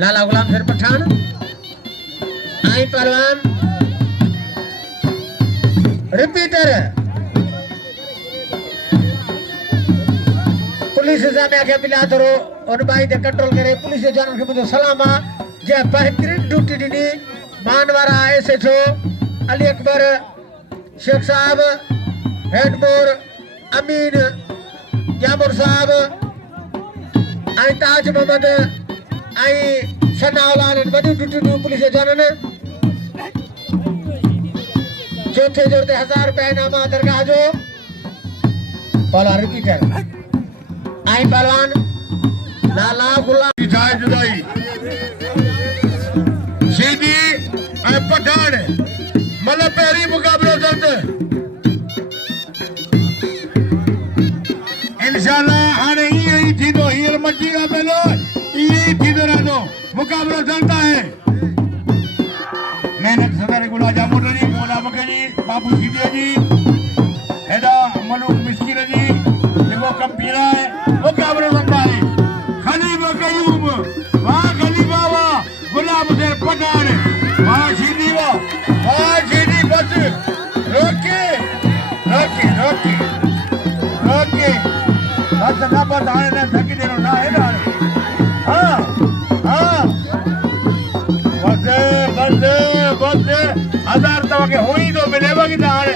लाला गुलाम शेर पठान आई पहलवान repeater police सामने आके पिला धरो और भाई दे कंट्रोल करे पुलिस जानवर के मुझे सलामा जे बेहतरीन ड्यूटी दी मानवारा एसएचओ अली अकबर शेख साहब हेडमोर अमीन यामुर साहब आई ताज मोहम्मद आई सनाउलान बड़ी ड्यूटी पुलिस जानन चौथे जोड़ते 1000 रुपए इनामा दरगाह जो पहला रिपीटर आई पहलवान लाला गुलाम जाए जुदाई सीधी पठान मतलब पहली मुकाबला चलते इंशाल्लाह आने ही थी तो हीर मची का पहलो ये थी तो ना दो मुकाबला चलता है मेहनत सदारे गुला जामुन जी मोला मकनी बाबू सीधे जी हेदा मलूक मिस्किन जी वो कंपीरा है मुकाबला चलता है खलीफा कयूम वाह खलीफा वाह गुलाम शेर पठान वाह सीधी बस रोके रोके रोके रोके बस ना बस आने ना थकी देनो ना है ना हाँ हाँ बस 1000 तवा के होई तो मिलेगा कि ना अरे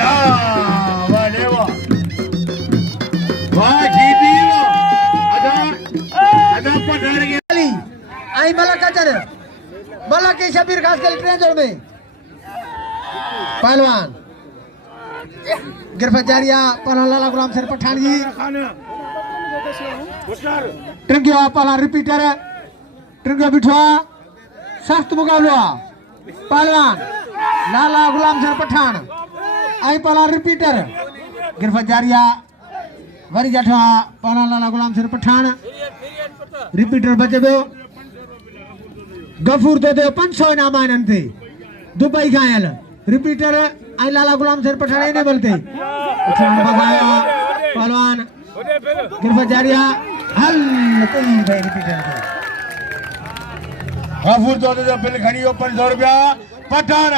हाँ वाह देवा वाह सीधी अदा पठान के आई मलक अचर मलक के शबीर खास के ट्रेन जोड़ में पहलवान गिरफ्तार जारिया पहलवान लाला गुलाम शेर पठान जी ट्रंकिया पहलवान रिपीटर ट्रंकिया बिठवा सख्त मुकाबला पहलवान लाला गुलाम शेर पठान आई पहलवान रिपीटर गिरफ्तार जारिया वरी जठवा पहलवान लाला गुलाम शेर पठान रिपीटर बचे दो गफूर तो दे 500 इनाम आनन थे दुबई घायल रिपीटर आई लाला गुलाम शेर पठान ने बोलते बगाया पहलवान गिरफ्तार जारिया हल कोई भाई रिपीटर गफूर तो दे बिल खड़ी हो 500 रुपया पठान